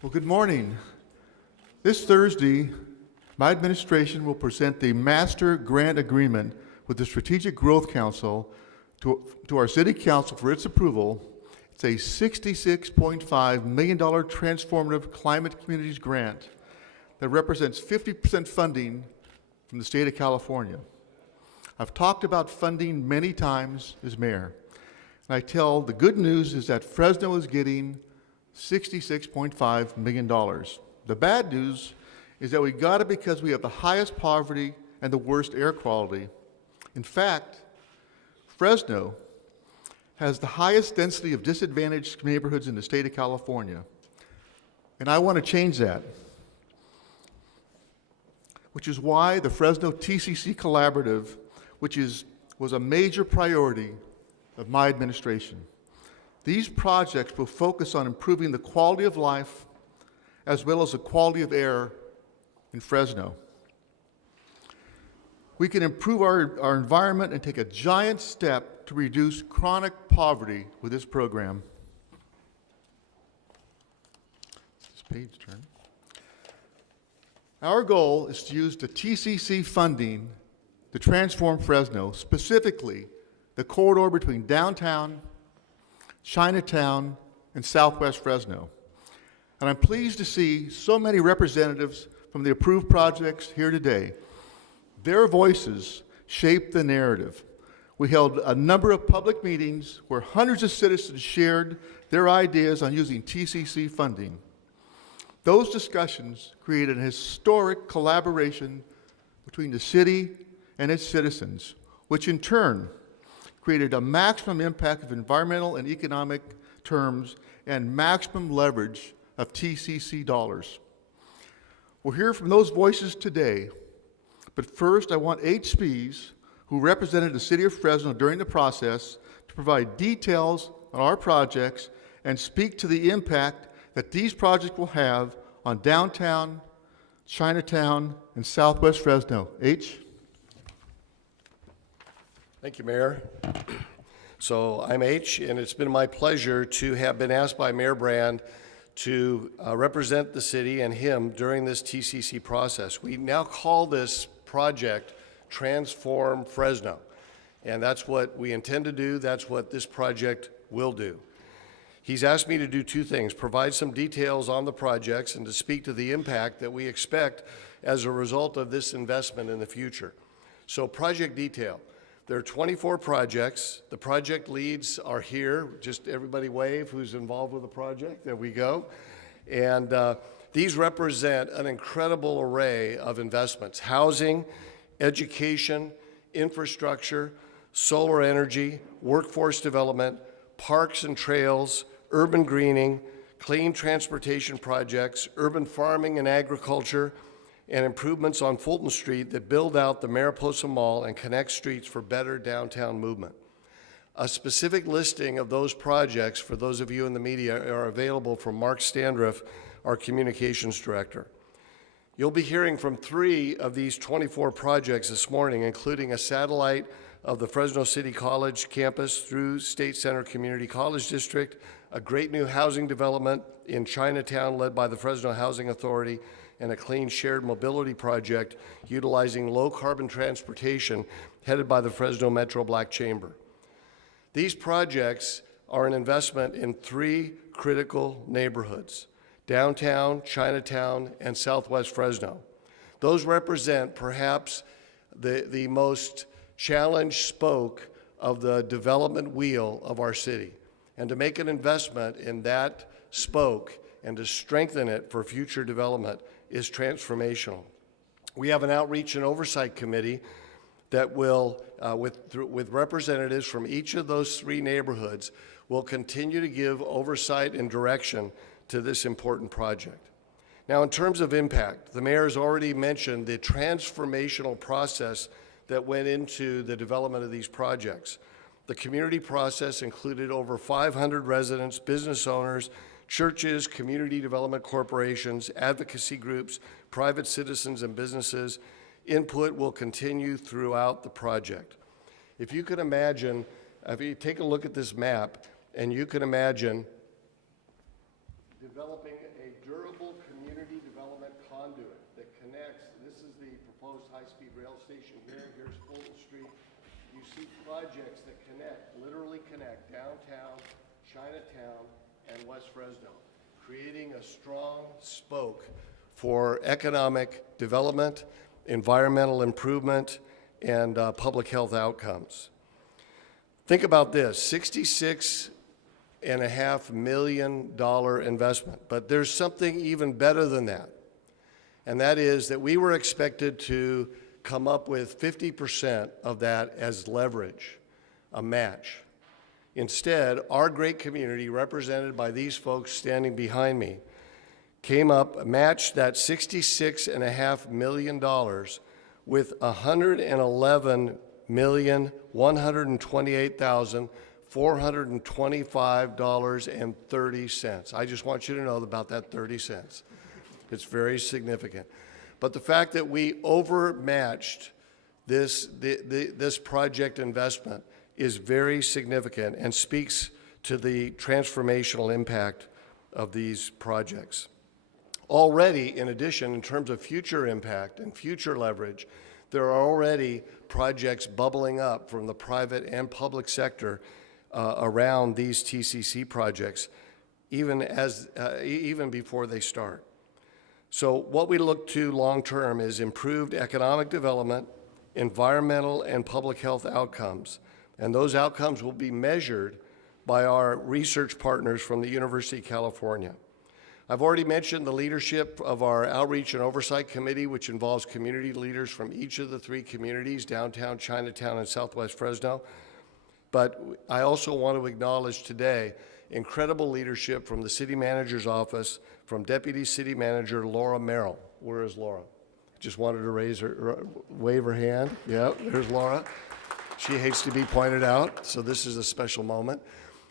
Well, good morning. This Thursday, my administration will present the Master Grant Agreement with the Strategic Growth Council to our City Council for its approval. It's a $66.5 million Transformative Climate Communities Grant that represents 50% funding from the state of California. I've talked about funding many times as mayor, and I tell the good news is that Fresno is getting $66.5 million. The bad news is that we got it because we have the highest poverty and the worst air quality. In fact, Fresno has the highest density of disadvantaged neighborhoods in the state of California. And I want to change that, which is why the Fresno TCC Collaborative, which was a major priority of my administration. These projects will focus on improving the quality of life as well as the quality of air in Fresno. We can improve our environment and take a giant step to reduce chronic poverty with this program. This page turn. Our goal is to use the TCC funding to transform Fresno, specifically the corridor between downtown, Chinatown, and Southwest Fresno. And I'm pleased to see so many representatives from the approved projects here today. Their voices shape the narrative. We held a number of public meetings where hundreds of citizens shared their ideas on using TCC funding. Those discussions created an historic collaboration between the city and its citizens, which in turn created a maximum impact of environmental and economic terms and maximum leverage of TCC dollars. We'll hear from those voices today, but first I want HPs who represented the city of Fresno during the process to provide details on our projects and speak to the impact that these projects will have on downtown, Chinatown, and Southwest Fresno. H? Thank you, Mayor. So I'm H, and it's been my pleasure to have been asked by Mayor Brand to represent the city and him during this TCC process. We now call this project Transform Fresno, and that's what we intend to do. That's what this project will do. He's asked me to do two things: provide some details on the projects and to speak to the impact that we expect as a result of this investment in the future. So project detail. There are 24 projects. The project leads are here. Just everybody wave who's involved with the project. There we go. And these represent an incredible array of investments: housing, education, infrastructure, solar energy, workforce development, parks and trails, urban greening, clean transportation projects, urban farming and agriculture, and improvements on Fulton Street that build out the Mariposa Mall and connect streets for better downtown movement. A specific listing of those projects for those of you in the media are available from Mark Standriff, our communications director. You'll be hearing from 3 of these 24 projects this morning, including a satellite of the Fresno City College campus through State Center Community College District, a great new housing development in Chinatown led by the Fresno Housing Authority, and a clean shared mobility project utilizing low-carbon transportation headed by the Fresno Metro Black Chamber. These projects are an investment in 3 critical neighborhoods: downtown, Chinatown, and Southwest Fresno. Those represent perhaps the most challenged spoke of the development wheel of our city. And to make an investment in that spoke and to strengthen it for future development is transformational. We have an outreach and oversight committee that will, with representatives from each of those 3 neighborhoods, will continue to give oversight and direction to this important project. Now, in terms of impact, the mayor has already mentioned the transformational process that went into the development of these projects. The community process included over 500 residents, business owners, churches, community development corporations, advocacy groups, private citizens, and businesses. Input will continue throughout the project. If you could imagine, if you take a look at this map, and you can imagine developing a durable community development conduit that connects, this is the proposed high-speed rail station here, here's Fulton Street. You see projects that connect, literally connect downtown, Chinatown, and West Fresno, creating a strong spoke for economic development, environmental improvement, and public health outcomes. Think about this, $66.5 million investment, but there's something even better than that. And that is that we were expected to come up with 50% of that as leverage, a match. Instead, our great community, represented by these folks standing behind me, came up, matched that $66.5 million with $111,128,425.30. I just want you to know about that 30 cents. It's very significant. But the fact that we overmatched this project investment is very significant and speaks to the transformational impact of these projects. Already, in addition, in terms of future impact and future leverage, there are already projects bubbling up from the private and public sector around these TCC projects, even before they start. So what we look to long-term is improved economic development, environmental and public health outcomes, and those outcomes will be measured by our research partners from the University of California. I've already mentioned the leadership of our Outreach and Oversight Committee, which involves community leaders from each of the three communities, downtown, Chinatown, and Southwest Fresno. But I also want to acknowledge today incredible leadership from the City Manager's Office, from Deputy City Manager Laura Merrill. Where is Laura? Just wanted to wave her hand. Yeah, there's Laura. She hates to be pointed out, so this is a special moment.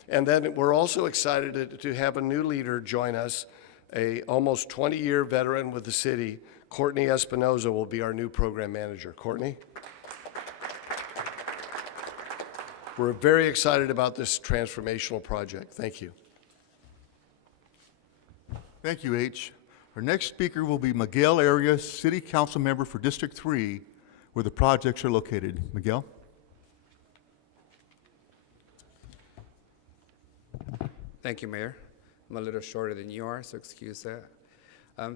And then we're also excited to have a new leader join us, a almost 20-year veteran with the city. Courtney Espinoza will be our new program manager. Courtney? We're very excited about this transformational project. Thank you. Thank you, H. Our next speaker will be Miguel Arias, City Council Member for District 3, where the projects are located. Miguel? Thank you, Mayor. I'm a little shorter than you are, so excuse that.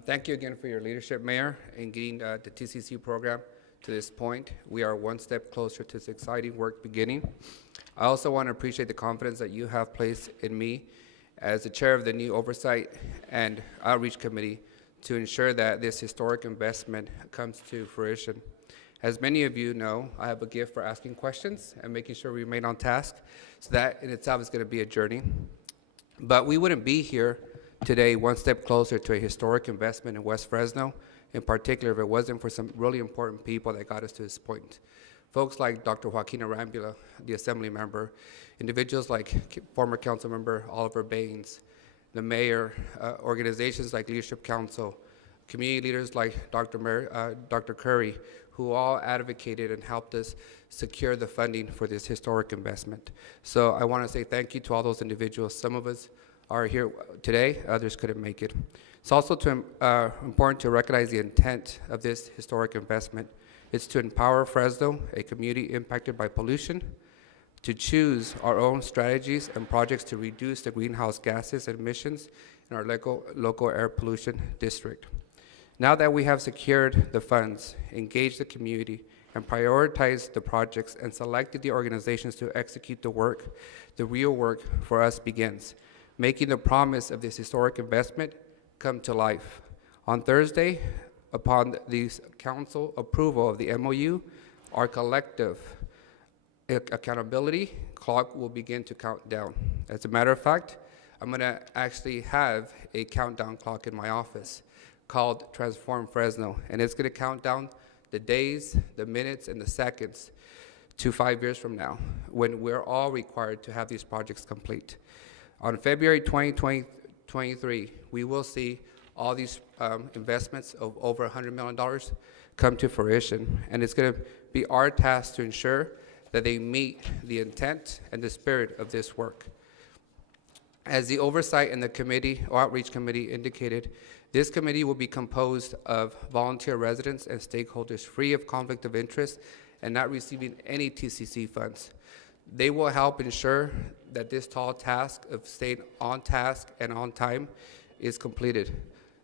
Thank you again for your leadership, Mayor, in getting the TCC program to this point. We are one step closer to this exciting work beginning. I also want to appreciate the confidence that you have placed in me as the chair of the new Oversight and Outreach Committee to ensure that this historic investment comes to fruition. As many of you know, I have a gift for asking questions and making sure we remain on task. So that in itself is going to be a journey. But we wouldn't be here today one step closer to a historic investment in West Fresno, in particular if it wasn't for some really important people that got us to this point. Folks like Dr. Joaquin Arambula, the Assembly member, individuals like former Council Member Oliver Baines, the mayor, organizations like Leadership Council, community leaders like Dr. Curry, who all advocated and helped us secure the funding for this historic investment. So I want to say thank you to all those individuals. Some of us are here today, others couldn't make it. It's also important to recognize the intent of this historic investment. It's to empower Fresno, a community impacted by pollution, to choose our own strategies and projects to reduce the greenhouse gases emissions in our local air pollution district. Now that we have secured the funds, engaged the community, and prioritized the projects and selected the organizations to execute the work, the real work for us begins, making the promise of this historic investment come to life. On Thursday, upon the council approval of the MOU, our collective accountability clock will begin to count down. As a matter of fact, I'm gonna actually have a countdown clock in my office called Transform Fresno, and it's gonna count down the days, the minutes, and the seconds to 5 years from now, when we're all required to have these projects complete. On February 2023, we will see all these investments of over $100 million come to fruition, and it's gonna be our task to ensure that they meet the intent and the spirit of this work. As the Oversight and the Committee, or Outreach Committee indicated, this committee will be composed of volunteer residents and stakeholders free of conflict of interest and not receiving any TCC funds. They will help ensure that this tall task of staying on task and on time is completed.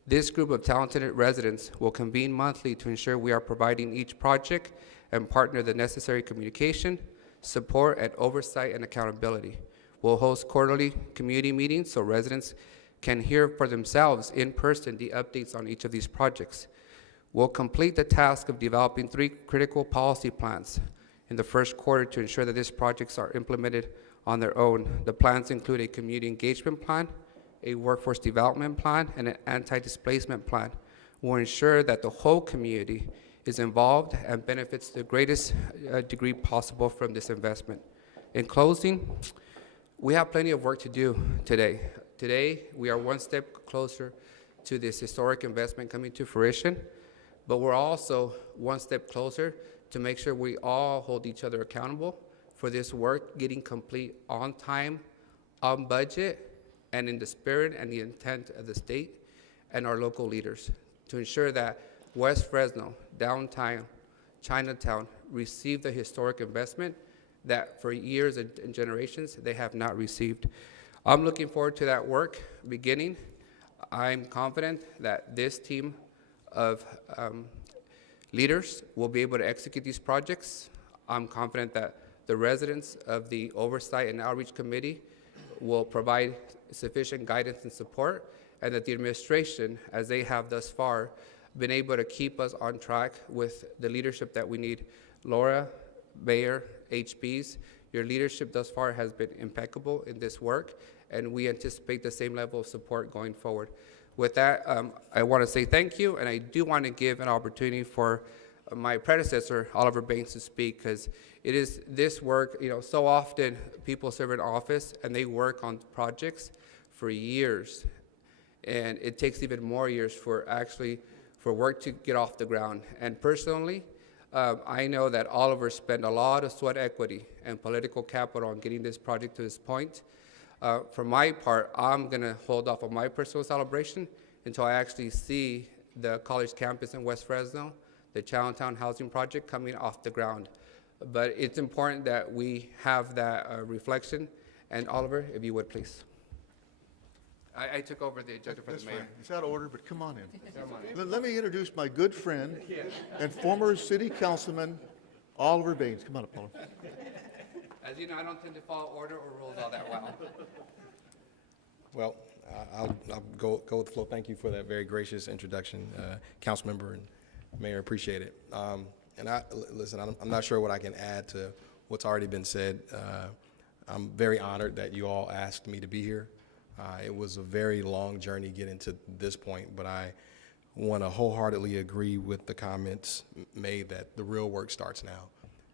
This group of talented residents will convene monthly to ensure we are providing each project and partner the necessary communication, support, and oversight and accountability. We'll host quarterly community meetings so residents can hear for themselves in person the updates on each of these projects. We'll complete the task of developing 3 critical policy plans in the first quarter to ensure that these projects are implemented on their own. The plans include a community engagement plan, a workforce development plan, and an anti-displacement plan. We'll ensure that the whole community is involved and benefits the greatest degree possible from this investment. In closing, we have plenty of work to do today. Today, we are one step closer to this historic investment coming to fruition, but we're also one step closer to make sure we all hold each other accountable for this work getting complete on time, on budget, and in the spirit and the intent of the state and our local leaders to ensure that West Fresno, downtown, Chinatown receive the historic investment that for years and generations they have not received. I'm looking forward to that work beginning. I'm confident that this team of leaders will be able to execute these projects. I'm confident that the residents of the Oversight and Outreach Committee will provide sufficient guidance and support, and that the administration, as they have thus far, been able to keep us on track with the leadership that we need. Laura, Mayor, HBs, your leadership thus far has been impeccable in this work, and we anticipate the same level of support going forward. With that, I want to say thank you, and I do want to give an opportunity for my predecessor, Oliver Baines, to speak, because it is this work, so often people serve in office and they work on projects for years, and it takes even more years for work to get off the ground. And personally, I know that Oliver spent a lot of sweat equity and political capital on getting this project to this point. For my part, I'm going to hold off on my personal celebration until I actually see the college campus in West Fresno, the Chinatown housing project, coming off the ground. But it's important that we have that reflection. And Oliver, if you would, please. I took over the agenda for That's the mayor. fine. It's out of order, but come on in. Let me introduce my good friend and former city councilman, Oliver Baines. Come on up, Oliver. As you know, I don't tend to follow order or rules all that well. Well, I'll go with the flow. Thank you for that very gracious introduction, council member and mayor. Appreciate it. Listen, I'm not sure what I can add to what's already been said. I'm very honored that you all asked me to be here. It was a very long journey getting to this point, but I want to wholeheartedly agree with the comments made that the real work starts now.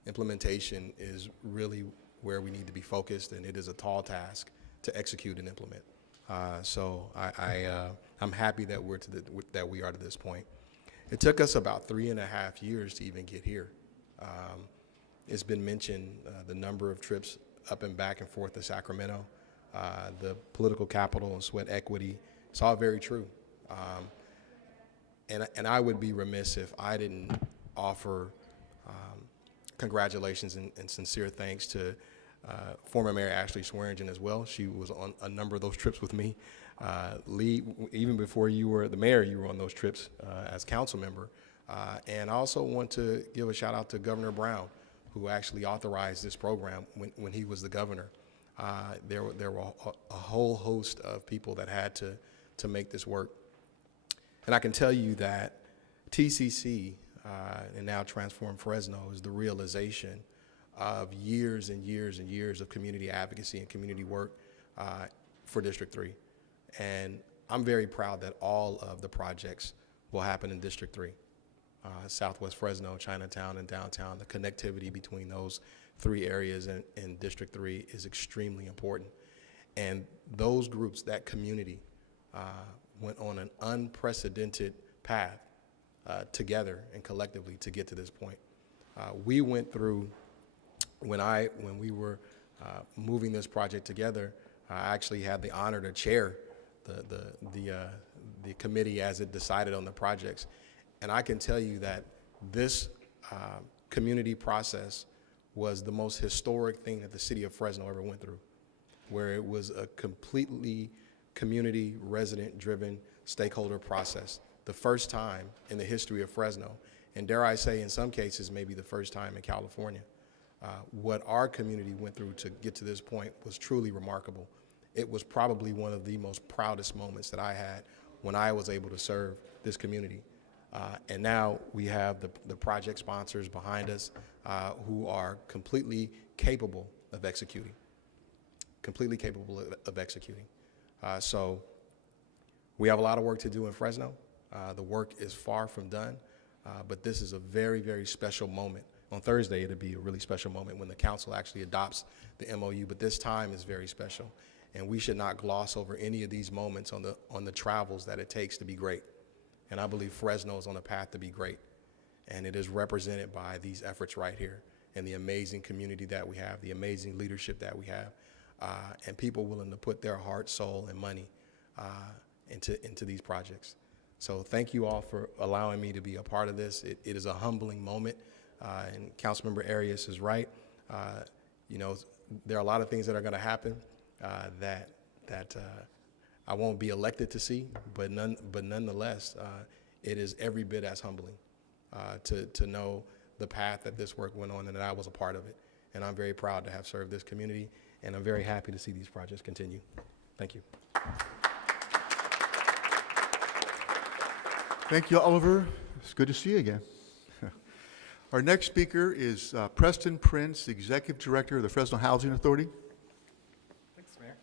Implementation is really where we need to be focused, and it is a tall task to execute and implement. So I'm happy that we are to this point. It took us about 3.5 years to even get here. It's been mentioned the number of trips up and back and forth to Sacramento, the political capital and sweat equity. It's all very true. And I would be remiss if I didn't offer congratulations and sincere thanks to former Mayor Ashley Swearingen as well. She was on a number of those trips with me. Lee, even before you were the mayor, you were on those trips as council member. And I also want to give a shout out to Governor Brown, who actually authorized this program when he was the governor. There were a whole host of people that had to make this work. And I can tell you that TCC, and now Transform Fresno, is the realization of years and years and years of community advocacy and community work for District 3. And I'm very proud that all of the projects will happen in District 3. Southwest Fresno, Chinatown, and downtown. The connectivity between those 3 areas in District 3 is extremely important. And those groups, that community, went on an unprecedented path together and collectively to get to this point. We went through, when we were moving this project together, I actually had the honor to chair the committee as it decided on the projects. And I can tell you that this community process was the most historic thing that the city of Fresno ever went through, where it was a completely community resident-driven stakeholder process. The first time in the history of Fresno, and dare I say in some cases maybe the first time in California. What our community went through to get to this point was truly remarkable. It was probably one of the most proudest moments that I had when I was able to serve this community. And now we have the project sponsors behind us who are completely capable of executing, so we have a lot of work to do in Fresno. The work is far from done, but this is a very, very special moment. On Thursday, it'll be a really special moment when the council actually adopts the MOU, but this time is very special. And we should not gloss over any of these moments on the travels that it takes to be great. And I believe Fresno is on a path to be great. And it is represented by these efforts right here and the amazing community that we have, the amazing leadership that we have, and people willing to put their heart, soul, and money into these projects. So thank you all for allowing me to be a part of this. It is a humbling moment, and Councilmember Arias is right. You know, there are a lot of things that are going to happen that I won't be elected to see, but nonetheless, it is every bit as humbling to know the path that this work went on and that I was a part of it. And I'm very proud to have served this community, and I'm very happy to see these projects continue. Thank you. Thank you, Oliver. It's good to see you again. Our next speaker is Preston Prince, Executive Director of the Fresno Housing Authority. Thanks, Mayor.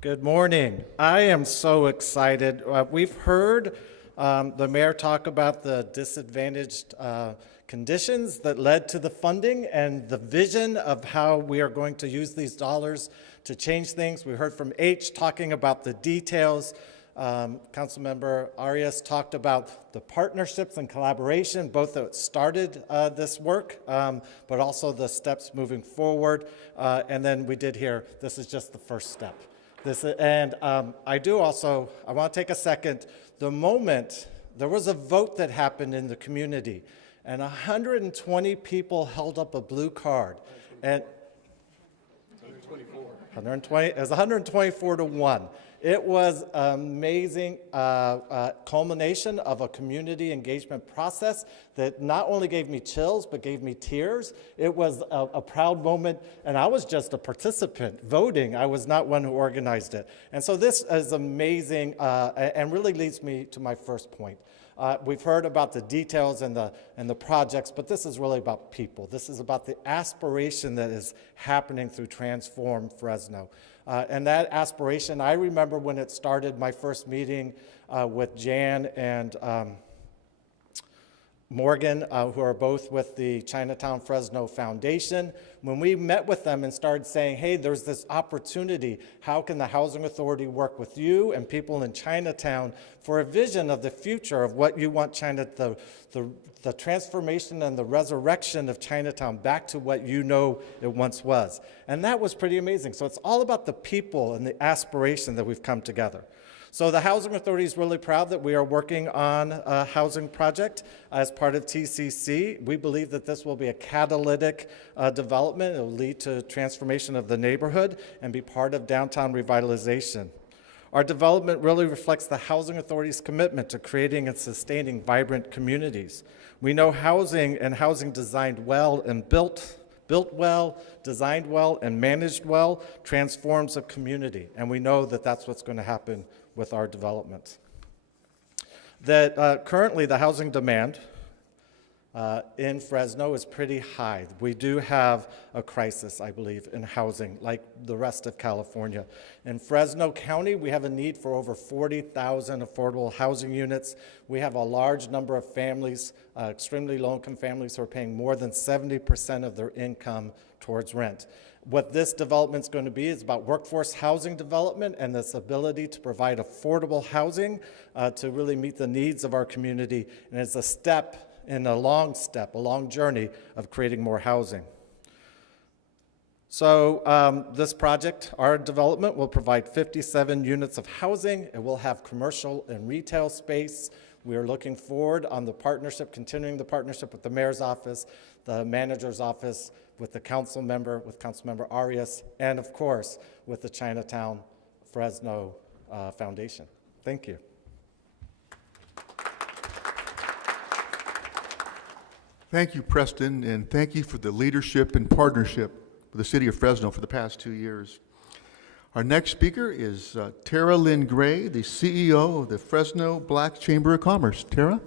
Good morning. I am so excited. We've heard the mayor talk about the disadvantaged conditions that led to the funding and the vision of how we are going to use these dollars to change things. We heard from H talking about the details. Councilmember Arias talked about the partnerships and collaboration, both that started this work, but also the steps moving forward. And then we did hear this is just the first step. I want to take a second. The moment there was a vote that happened in the community, and 120 people held up a blue card, and 120. It was 124 to 1. It was an amazing culmination of a community engagement process that not only gave me chills, but gave me tears. It was a proud moment, and I was just a participant voting. I was not one who organized it. And so this is amazing and really leads me to my first point. We've heard about the details and the projects, but this is really about people. This is about the aspiration that is happening through Transform Fresno. And that aspiration, I remember when it started, my first meeting with Jan and Morgan, who are both with the Chinatown Fresno Foundation. When we met with them and started saying, hey, there's this opportunity, how can the Housing Authority work with you and people in Chinatown for a vision of the future of what you want the transformation and the resurrection of Chinatown back to what you know it once was. And that was pretty amazing. So it's all about the people and the aspiration that we've come together. So the Housing Authority is really proud that we are working on a housing project as part of TCC. We believe that this will be a catalytic development. It will lead to transformation of the neighborhood and be part of downtown revitalization. Our development really reflects the Housing Authority's commitment to creating and sustaining vibrant communities. We know housing and housing designed well and built well, designed well, and managed well transforms a community. And we know that that's what's going to happen with our development. That currently the housing demand in Fresno is pretty high. We do have a crisis, I believe, in housing, like the rest of California. In Fresno County, we have a need for over 40,000 affordable housing units. We have a large number of families, extremely low-income families, who are paying more than 70% of their income towards rent. What this development is going to be is about workforce housing development and this ability to provide affordable housing to really meet the needs of our community. And it's a long journey of creating more housing. So this project, our development, will provide 57 units of housing. It will have commercial and retail space. We are looking forward on the partnership, continuing the partnership with the mayor's office, the manager's office, with the council member, with Councilmember Arias, and of course, with the Chinatown Fresno Foundation. Thank you. Thank you, Preston, and thank you for the leadership and partnership with the City of Fresno for the past 2 years. Our next speaker is Tara Lynn Gray, the CEO of the Fresno Black Chamber of Commerce. Tara?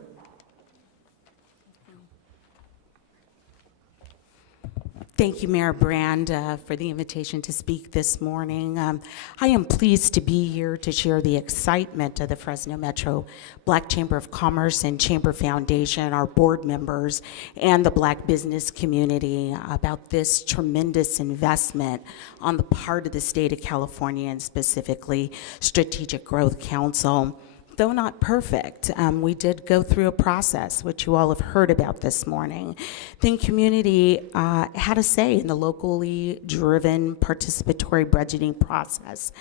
Thank you, Mayor Brand, for the invitation to speak this morning. I am pleased to be here to share the excitement of the Fresno Metro Black Chamber of Commerce and Chamber Foundation, our board members, and the Black business community about this tremendous investment on the part of the state of California and specifically Strategic Growth Council. Though not perfect, we did go through a process, which you all have heard about this morning. The community had a say in the locally driven participatory budgeting process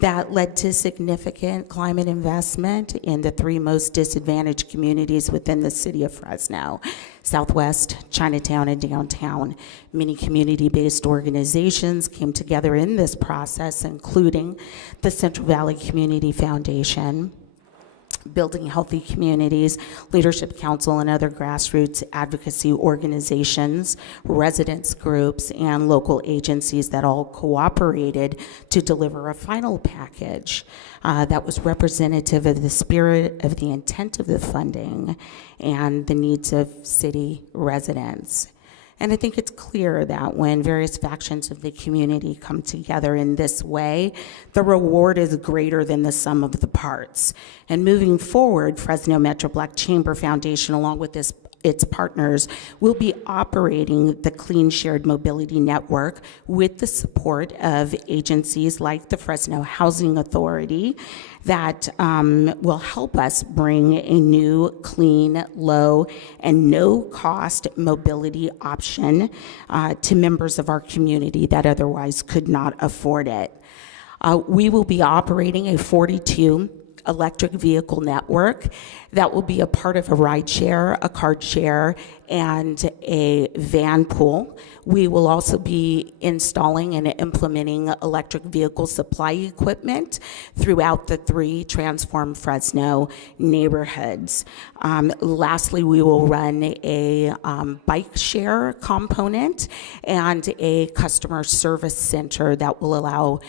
that led to significant climate investment in the 3 most disadvantaged communities within the city of Fresno: Southwest, Chinatown, and downtown. Many community-based organizations came together in this process, including the Central Valley Community Foundation, Building Healthy Communities, Leadership Council, and other grassroots advocacy organizations, residents groups, and local agencies that all cooperated to deliver a final package that was representative of the spirit, of the intent of the funding, and the needs of city residents. And I think it's clear that when various factions of the community come together in this way, the reward is greater than the sum of the parts. And moving forward, Fresno Metro Black Chamber Foundation, along with its partners, will be operating the Clean Shared Mobility Network with the support of agencies like the Fresno Housing Authority that will help us bring a new, clean, low, and no-cost mobility option to members of our community that otherwise could not afford it. We will be operating a 42 electric vehicle network that will be a part of a ride share, a car share, and a van pool. We will also be installing and implementing electric vehicle supply equipment throughout the 3 Transform Fresno neighborhoods. Lastly, we will run a bike share component and a customer service center that will allow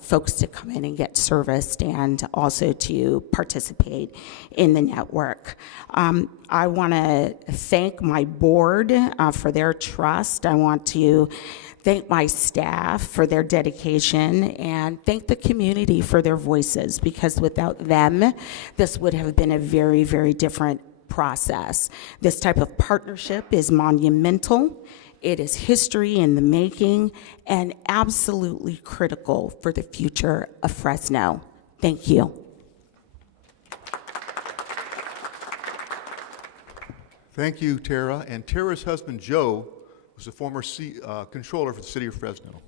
folks to come in and get serviced and also to participate in the network. I want to thank my board for their trust. I want to thank my staff for their dedication and thank the community for their voices, because without them, this would have been a very, very different process. This type of partnership is monumental. It is history in the making and absolutely critical for the future of Fresno. Thank you. Thank you, Tara. And Tara's husband, Joe, was the former controller for the City of Fresno.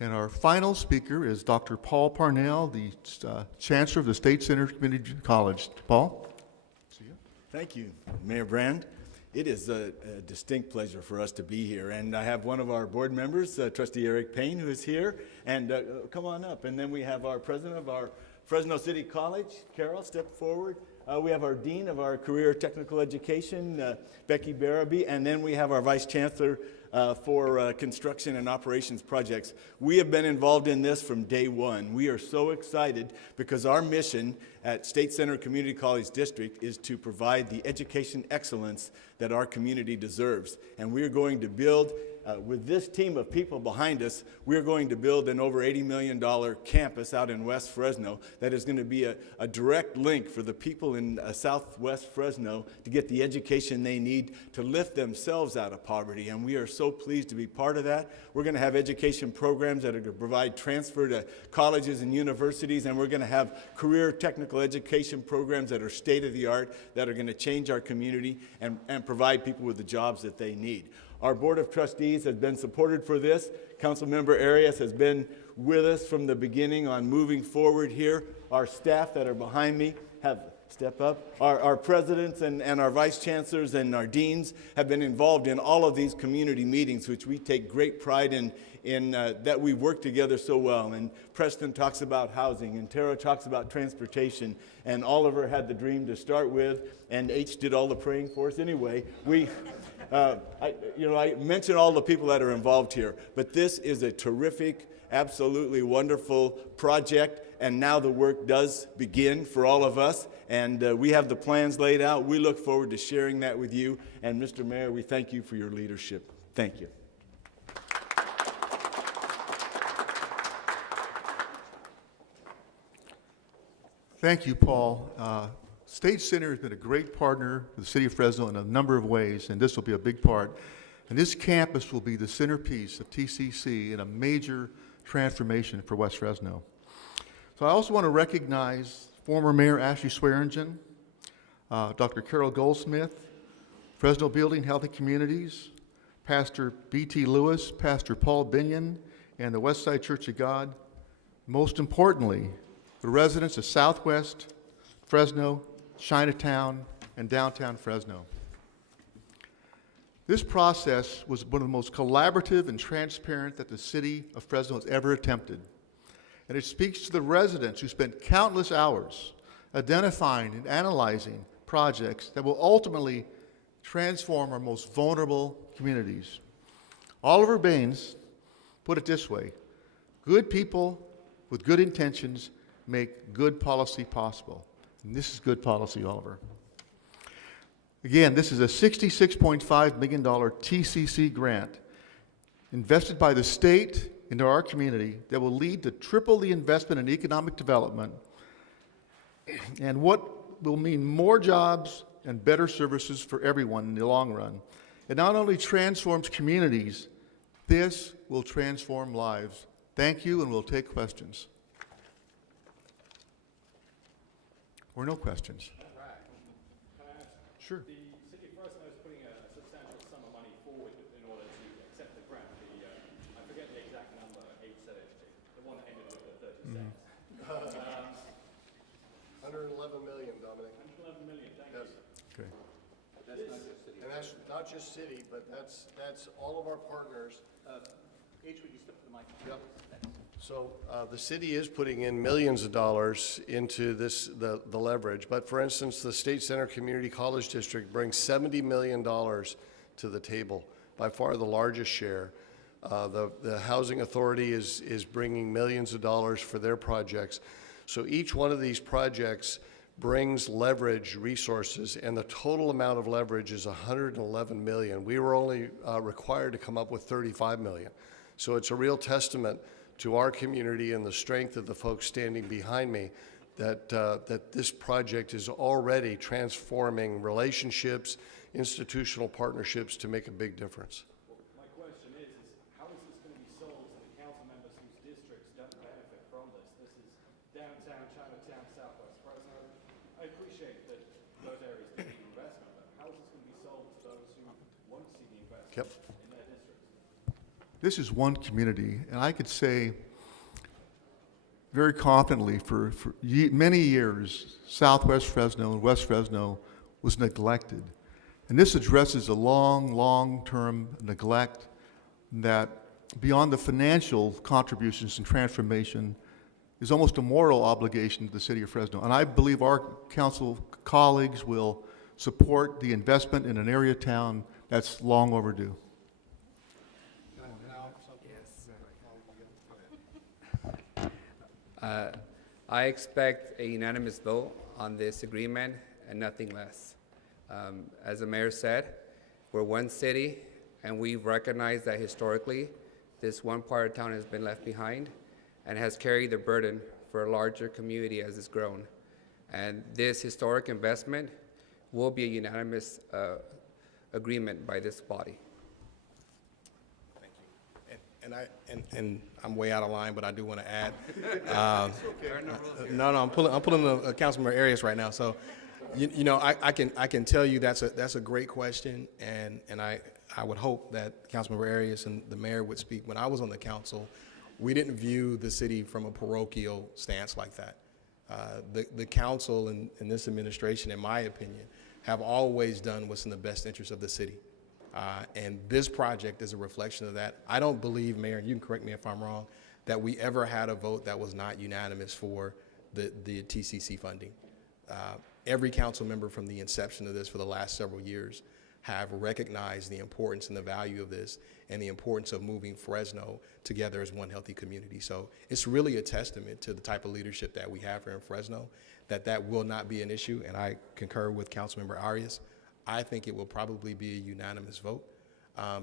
And our final speaker is Dr. Paul Parnell, the Chancellor of the State Center Community College. Paul? See you. Thank you, Mayor Brand. It is a distinct pleasure for us to be here. And I have one of our board members, Trustee Eric Payne, who is here. And come on up. And then we have our president of our Fresno City College, Carol, step forward. We have our Dean of our Career Technical Education, Becky Barabee, and then we have our Vice Chancellor for Construction and Operations Projects. We have been involved in this from day one. We are so excited because our mission at State Center Community College District is to provide the education excellence that our community deserves. And we are going to build, with this team of people behind us, we are going to build an over $80 million campus out in West Fresno that is going to be a direct link for the people in Southwest Fresno to get the education they need to lift themselves out of poverty. And we are so so pleased to be part of that. We're going to have education programs that are going to provide transfer to colleges and universities, and we're going to have career technical education programs that are state-of-the-art, that are going to change our community and provide people with the jobs that they need. Our Board of Trustees has been supported for this. Councilmember Arias has been with us from the beginning on moving forward here. Our staff that are behind me have step up. Our presidents and our vice chancellors and our deans have been involved in all of these community meetings, which we take great pride in that we work together so well. And Preston talks about housing, and Tara talks about transportation, and Oliver had the dream to start with, and H did all the praying for us anyway. I mentioned all the people that are involved here, but this is a terrific, absolutely wonderful project, and now the work does begin for all of us, and we have the plans laid out. We look forward to sharing that with you, and Mr. Mayor, we thank you for your leadership. Thank you. Thank you, Paul. State Center has been a great partner with the City of Fresno in a number of ways, and this will be a big part. And this campus will be the centerpiece of TCC in a major transformation for West Fresno. So I also want to recognize former Mayor Ashley Swearingen, Dr. Carol Goldsmith, Fresno Building Health and Communities, Pastor B.T. Lewis, Pastor Paul Binion, and the Westside Church of God. Most importantly, the residents of Southwest Fresno, Chinatown, and downtown Fresno. This process was one of the most collaborative and transparent that the City of Fresno has ever attempted. And it speaks to the residents who spent countless hours identifying and analyzing projects that will ultimately transform our most vulnerable communities. Oliver Baines put it this way: good people with good intentions make good policy possible. And this is good policy, Oliver. Again, this is a $66.5 million TCC grant invested by the state into our community that will lead to triple the investment in economic development, and what will mean more jobs and better services for everyone in the long run. It not only transforms communities, this will transform lives. Thank you, and we'll take questions. Or no questions? Sure. The City of Fresno is putting a substantial sum of money forward in order to accept the grant. I forget the exact number, H said it, the one that ended with the 30 cents. 111 million, Dominic. 111 million, thank Yes. you. Okay. And that's not just city, but that's all of our partners. H, would you step to the mic? Yep. So the city is putting in millions of dollars into the leverage, but for instance, the State Center Community College District brings $70 million to the table, by far the largest share. The Housing Authority is bringing millions of dollars for their projects. So each one of these projects brings leverage resources, and the total amount of leverage is $111 million. We were only required to come up with $35 million. So it's a real testament to our community and the strength of the folks standing behind me that this project is already transforming relationships, institutional partnerships to make a big difference. My question is how is this going to be sold to the council members whose districts don't benefit from this? This is downtown, Chinatown, Southwest Fresno. I appreciate that those areas need investment, but how is this going to be sold to those who won't see the investment in their districts? This is one community, and I could say very confidently for many years, Southwest Fresno and West Fresno was neglected. And this addresses a long-term neglect that, beyond the financial contributions and transformation, is almost a moral obligation to the City of Fresno. And I believe our council colleagues will support the investment in an area town that's long overdue. I expect a unanimous vote on this agreement and nothing less. As the mayor said, we're one city, and we've recognized that historically, this one part of town has been left behind and has carried the burden for a larger community as it's grown. And this historic investment will be a unanimous agreement by this body. and I'm way out of line, but I do want to add. No, I'm pulling the Councilmember Arias right now. So, you know, I can tell you that's a great question, and I would hope that Councilmember Arias and the mayor would speak. When I was on the council, we didn't view the city from a parochial stance like that. The council and this administration, in my opinion, have always done what's in the best interest of the city. And this project is a reflection of that. I don't believe, Mayor, and you can correct me if I'm wrong, that we ever had a vote that was not unanimous for the TCC funding. Every council member from the inception of this for the last several years have recognized the importance and the value of this and the importance of moving Fresno together as one healthy community. So it's really a testament to the type of leadership that we have here in Fresno, that will not be an issue. And I concur with Councilmember Arias. I think it will probably be a unanimous vote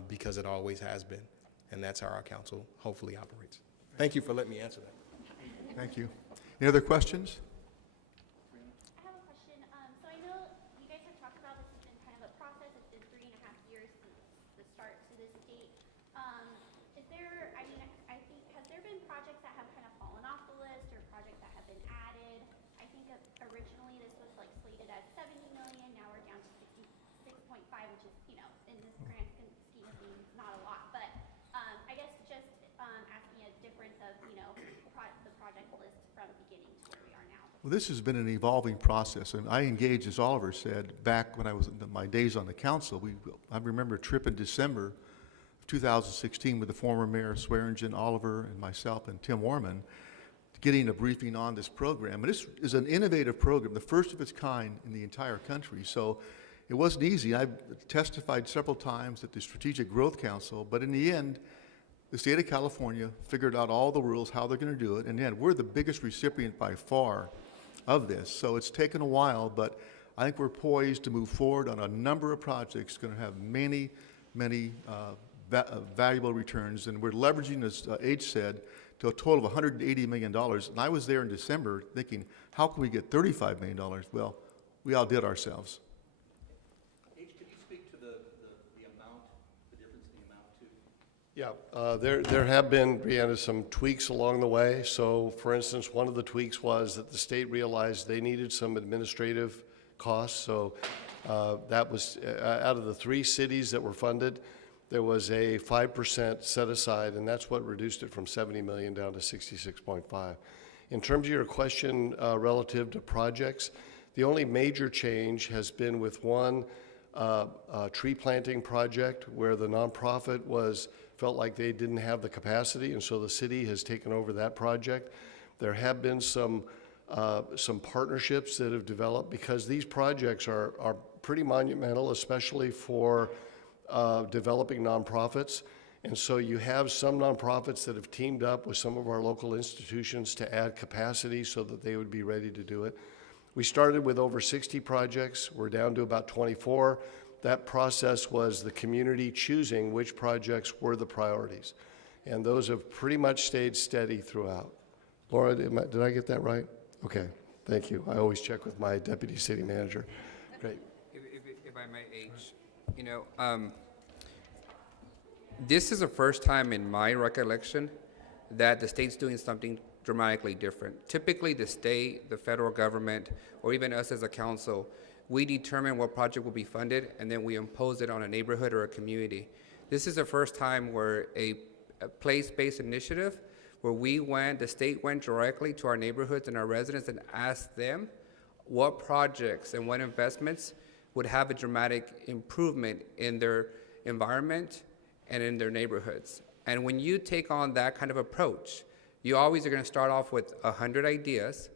because it always has been. And that's how our council hopefully operates. Thank you for letting me answer that. Thank you. Any other questions? I have a question. So I know you guys have talked about this has been kind of a process. It's been 3.5 years since the start to this date. Is there, I mean, I think, has there been projects that have kind of fallen off the list or projects that have been added? I think originally this was like slated at 70 million. Now we're down to 66.5, which is, you know, in this grand scheme of things, not a lot. But I guess just asking a difference of, you know, the project list from beginning to where we are now. Well, this has been an evolving process, and I engaged, as Oliver said, back when I was in my days on the council. I remember a trip in December of 2016 with the former mayor Swearingen, Oliver, and myself, and Tim Warman, getting a briefing on this program. And this is an innovative program, the first of its kind in the entire country. So it wasn't easy. I've testified several times at the Strategic Growth Council, but in the end, the state of California figured out all the rules, how they're going to do it, and then we're the biggest recipient by far of this. So it's taken a while, but I think we're poised to move forward on a number of projects, going to have many valuable returns, and we're leveraging, as H said, to a total of $180 million. And I was there in December thinking, how can we get $35 million? Well, we outdid ourselves. H, could you speak to the amount, the difference in the amount too? Yeah, there have been, Brianna, some tweaks along the way. So, for instance, one of the tweaks was that the state realized they needed some administrative costs. So that was, out of the 3 cities that were funded, there was a 5% set aside, and that's what reduced it from 70 million down to 66.5. In terms of your question relative to projects, the only major change has been with one tree planting project where the nonprofit felt like they didn't have the capacity, and so the city has taken over that project. There have been some partnerships that have developed because these projects are pretty monumental, especially for developing nonprofits. And so you have some nonprofits that have teamed up with some of our local institutions to add capacity so that they would be ready to do it. We started with over 60 projects. We're down to about 24. That process was the community choosing which projects were the priorities. And those have pretty much stayed steady throughout. Laura, did I get that right? Okay, thank you. I always check with my deputy city manager. Great. If I may, H, you know, this is the first time in my recollection that the state's doing something dramatically different. Typically, the state, the federal government, or even us as a council, we determine what project will be funded, and then we impose it on a neighborhood or a community. This is the first time where a place-based initiative, where the state went directly to our neighborhoods and our residents and asked them what projects and what investments would have a dramatic improvement in their environment and in their neighborhoods. And when you take on that kind of approach, you always are going to start off with 100 ideas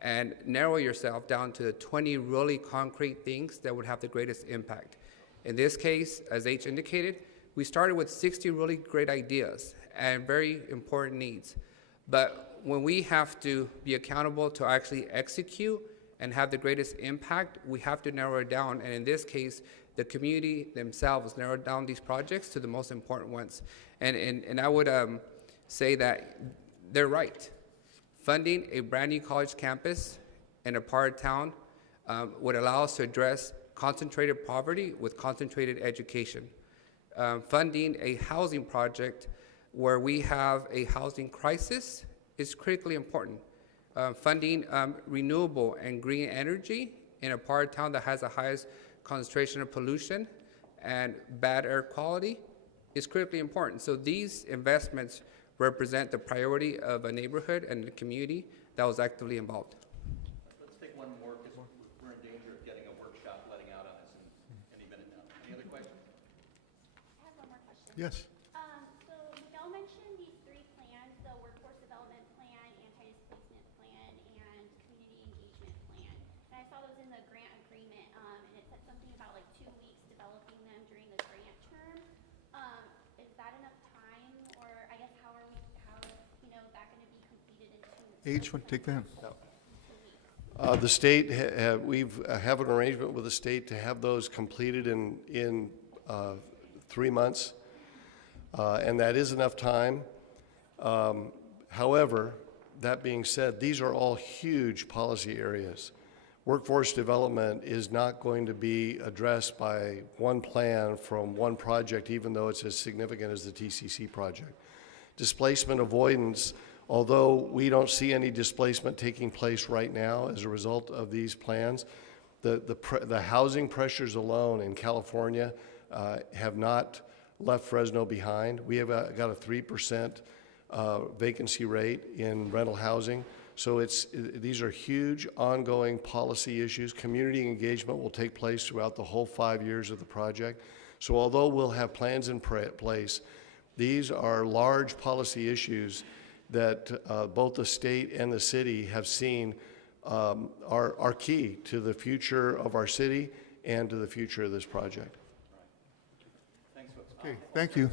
and narrow yourself down to 20 really concrete things that would have the greatest impact. In this case, as H indicated, we started with 60 really great ideas and very important needs. But when we have to be accountable to actually execute and have the greatest impact, we have to narrow it down. And in this case, the community themselves narrowed down these projects to the most important ones. And I would say that they're right. Funding a brand new college campus in a part of town would allow us to address concentrated poverty with concentrated education. Funding a housing project where we have a housing crisis is critically important. Funding renewable and green energy in a part of town that has the highest concentration of pollution and bad air quality is critically important. So these investments represent the priority of a neighborhood and the community that was actively involved. Let's take one more, because we're in danger of getting a workshop letting out on this any minute now. Any other questions? I have one more question. Yes. So Miguel mentioned these three plans, the workforce development plan, anti-displacement plan, and community engagement plan. And I saw those in the grant agreement, and it said something about like 2 weeks developing them during the grant term. Is that enough time, or I guess how is, that gonna be completed in 2 weeks? H, want to take that? The state, we have an arrangement with the state to have those completed in 3 months, and that is enough time. However, that being said, these are all huge policy areas. Workforce development is not going to be addressed by one plan from one project, even though it's as significant as the TCC project. Displacement avoidance, although we don't see any displacement taking place right now as a result of these plans, the housing pressures alone in California have not left Fresno behind. We have got a 3% vacancy rate in rental housing. So these are huge ongoing policy issues. Community engagement will take place throughout the whole 5 years of the project. So although we'll have plans in place, these are large policy issues that both the state and the city have seen are key to the future of our city and to the future of this project. Thanks, folks. Okay, thank you.